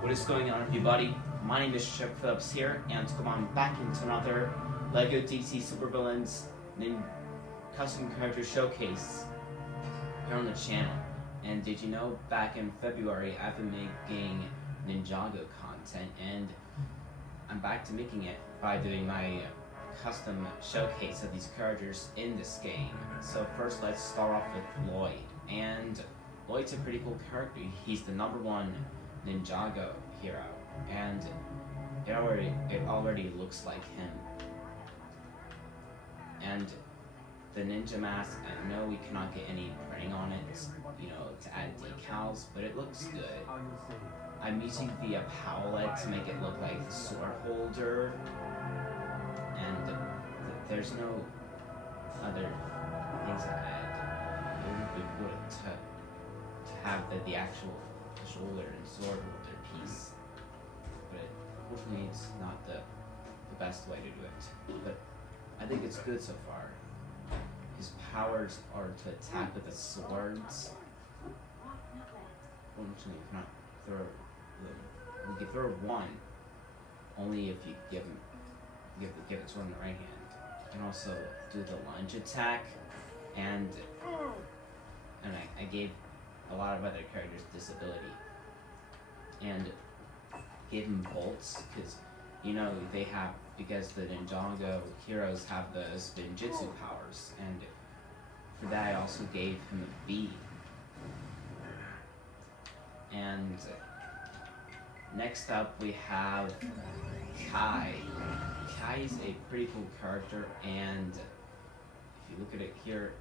What is going on, everybody? My name is Chef Phillips here, and come on back into another LEGO DC Supervillains Custom Character Showcase here on the channel. And did you know, back in February, I've been making Ninjago content, and I'm back to making it by doing my custom showcase of these characters in this game. So first, let's start off with Lloyd. And Lloyd's a pretty cool character. He's the #1 Ninjago hero, and it already looks like him. And the ninja mask, I know we cannot get any printing on it, to add decals, but it looks good. I'm using the Powlet to make it look like the sword holder, and there's no other things to add. It would be cool to have the actual shoulder and sword holder piece, but unfortunately it's not the best way to do it, but I think it's good so far. His powers are to attack with the swords. Unfortunately you cannot throw them. You can throw one only if you give it sword in the right hand. You can also do the lunge attack, and I gave a lot of other characters disability and gave them bolts because because the Ninjago heroes have the spinjitzu powers, and for that I also gave him a bead. And next up we have Kai. Kai is a pretty cool character, and if you look at it here,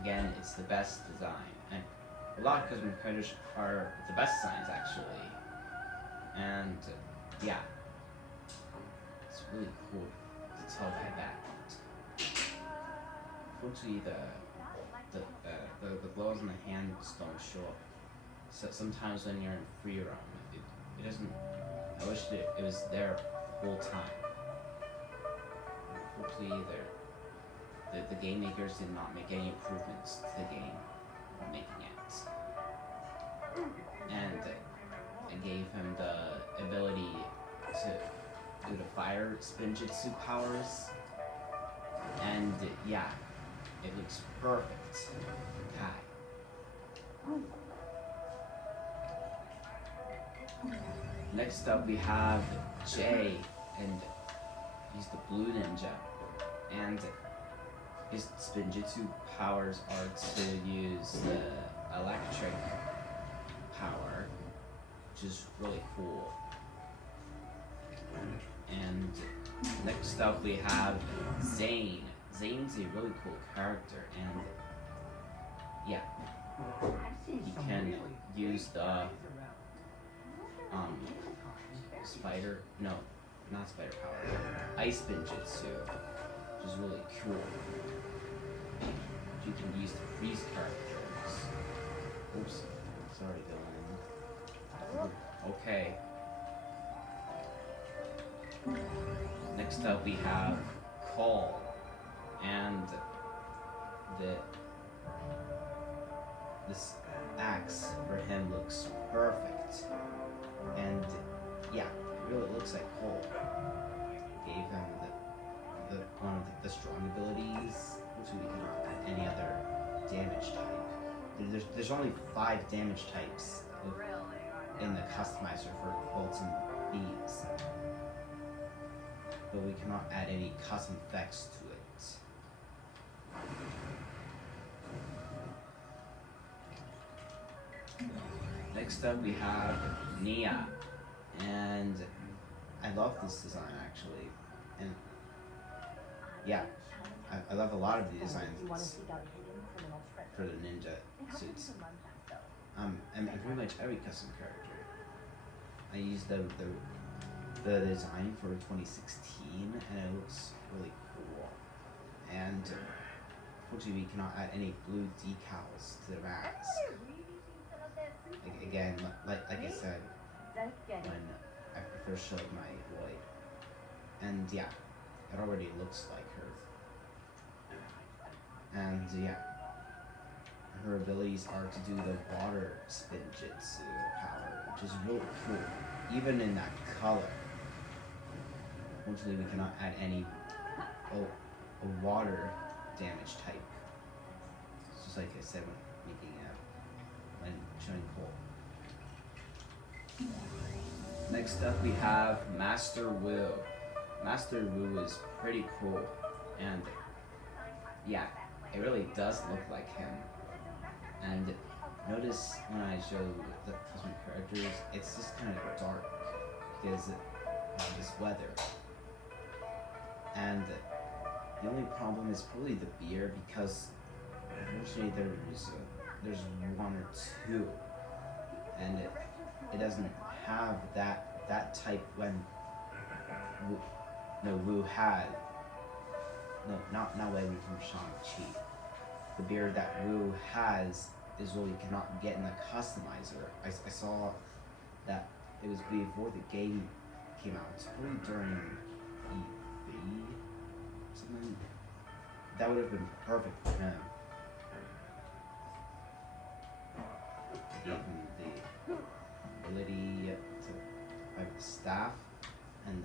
again, it's the best design. And a lot of custom characters are the best designs, actually. And yeah, it's really cool to tell by that. Unfortunately, the glows on the hands don't show up. So sometimes when you're in free roam, it doesn't. I wish it was there the whole time. Unfortunately, the game makers did not make any improvements to the game while making it. And I gave him the ability to do the fire spinjitzu powers, and yeah, it looks perfect. Kai. Next up we have Jay, and he's the blue ninja, and his spinjitzu powers are to use the electric power, which is really cool. And next up we have Zane. Zane's a really cool character, and yeah, he can use the not spider power, ice spinjitzu, which is really cool. You can use to freeze characters. Oops, sorry, Dylan. Okay. Next up we have Cole, and this axe for him looks perfect, and yeah, it really looks like Cole. Gave him one of the strong abilities, which we cannot add any other damage type. There's only 5 damage types in the customizer for bolts and beams, but we cannot add any custom effects to it. Next up we have Nia, and I love this design actually, and yeah, I love a lot of the designs for the ninja suits. And pretty much every custom character. I used the design for 2016, and it looks really cool. And unfortunately, we cannot add any blue decals to the mask. Again, like I said when I first showed my Lloyd, and yeah, it already looks like her. And yeah, her abilities are to do the water spinjitzu power, which which is really cool. Even in that color. Unfortunately, we cannot add any a water damage type. It's just like I said when showing Cole. Next up, we have Master Wu. Master Wu is pretty cool, and yeah, it really does look like him. And notice when I show the custom characters, it's just kind of dark because of this weather. And the only problem is probably the beard, because unfortunately there's one or two, and it doesn't have that type when Wu had. No, not Wei Wu from Shang-Chi. The beard that Wu has is what we cannot get in the customizer. I saw that it was before the game came out. It's probably during E3 something. That would have been perfect for him. Gave him the ability to have the staff, and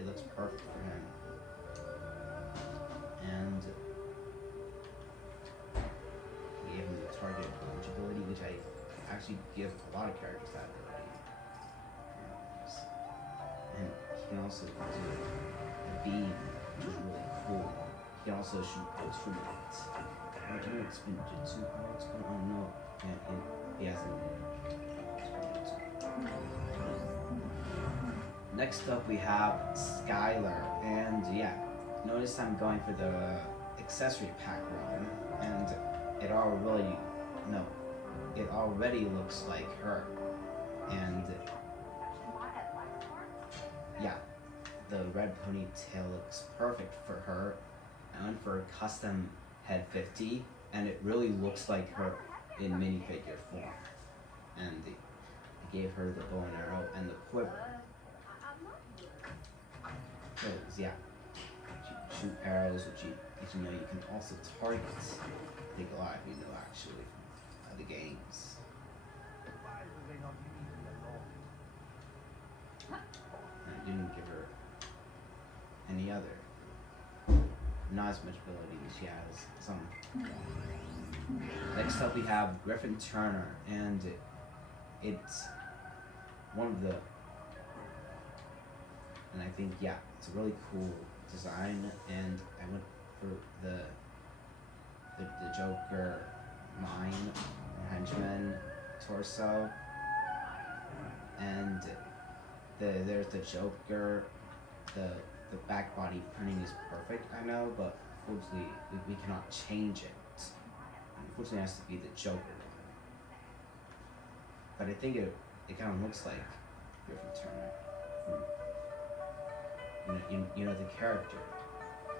it looks perfect for him. And he gave him the target launch ability, which I actually give a lot of characters that ability. And he can also do a beam, which is really cool. He can also shoot instruments. I don't know, it's been Jitsu, what's going on? No, he hasn't. Next up, we have Skylar, and yeah, notice I'm going for the accessory pack one, and it already looks like her, and yeah, the red ponytail looks perfect for her. I went for a custom head 50, and it really looks like her in minifigure form, and I gave her the bow and arrow and the quiver. Because yeah, shoot arrows, which you know you can also target. I think a lot of you know actually from other games. And I didn't give her any other, not as much ability as she has some. Next up we have Griffin Turner, and it's one of the, and I think yeah, it's a really cool design, and I went for the Joker mine henchman torso, and there's the Joker, the back body printing is perfect, I know, but unfortunately we cannot change it. Unfortunately it has to be the Joker one. But I think it kind of looks like Griffin Turner. You know the character.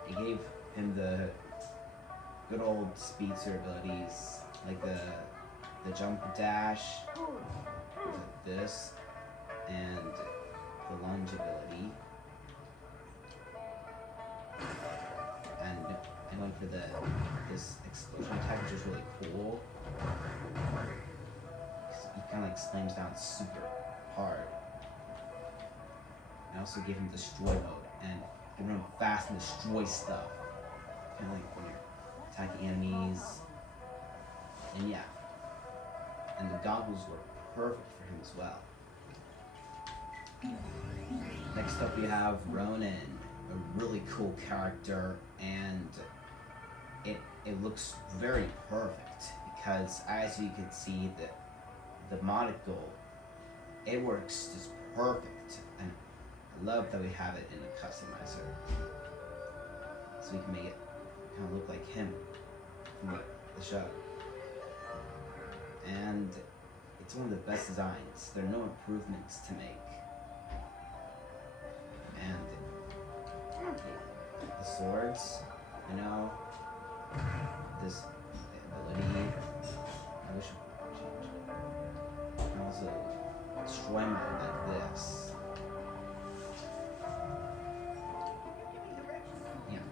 It gave him the good old speedster abilities, like the jump dash, like this, and the lunge ability. And I went for this explosion attack, which is really cool. He kind of like slams down super hard. I also gave him destroy mode, and you can run fast and destroy stuff. Kind of like when you're attacking enemies. And yeah. And the goggles were perfect for him as well. Next up we have Ronin, a really cool character, and it looks very perfect because as you can see the monocle, it works just perfect, and I love that we have it in a customizer, so we can make it kind of look like him from the show. And it's one of the best designs. There are no improvements to make. And the swords, you know, this ability, I wish I could change it. And also destroy mode like this. Yeah.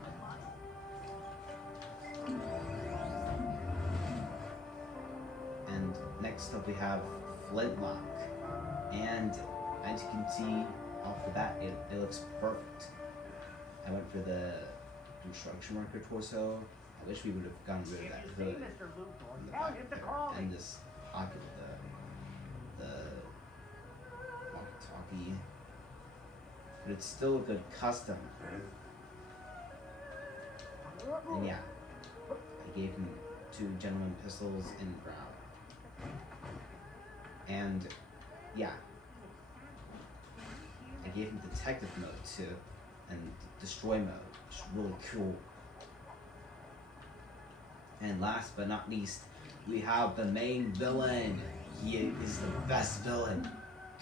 And next up we have Flintlock. And And as you can see off the bat, it looks perfect. I went for the construction worker torso. I wish we would have gotten rid of that hood in the back there, and this pocket, the walkie-talkie. But it's still a good custom. And yeah, I gave him 2 gentleman pistols in brown. And yeah, I gave him detective mode too, and destroy mode, which is really cool. And last but not least, we have the main villain. He is the best villain,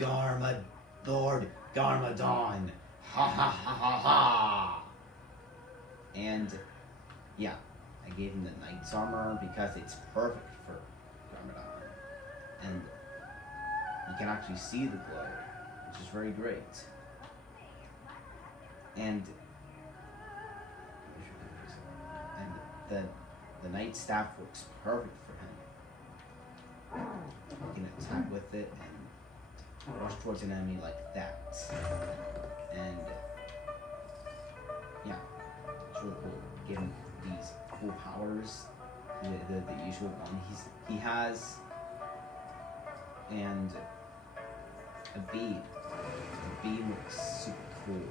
Lord Garmadon. Ha ha ha ha ha. And yeah, I gave him the knight's armor because it's perfect for Garmadon, and you can actually see the glow, which is very great. And the knight staff works perfect for him. You can attack with it and rush towards an enemy like that. And yeah, it's really cool. Give him these cool powers, the usual one he has, and a beam. The beam looks super cool.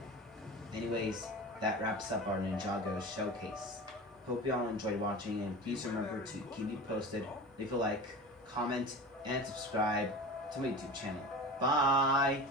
Anyways, that wraps up our Ninjago showcase. Hope y'all enjoyed watching, and please remember to keep me posted. Leave a like, comment, and subscribe to my YouTube channel. Bye!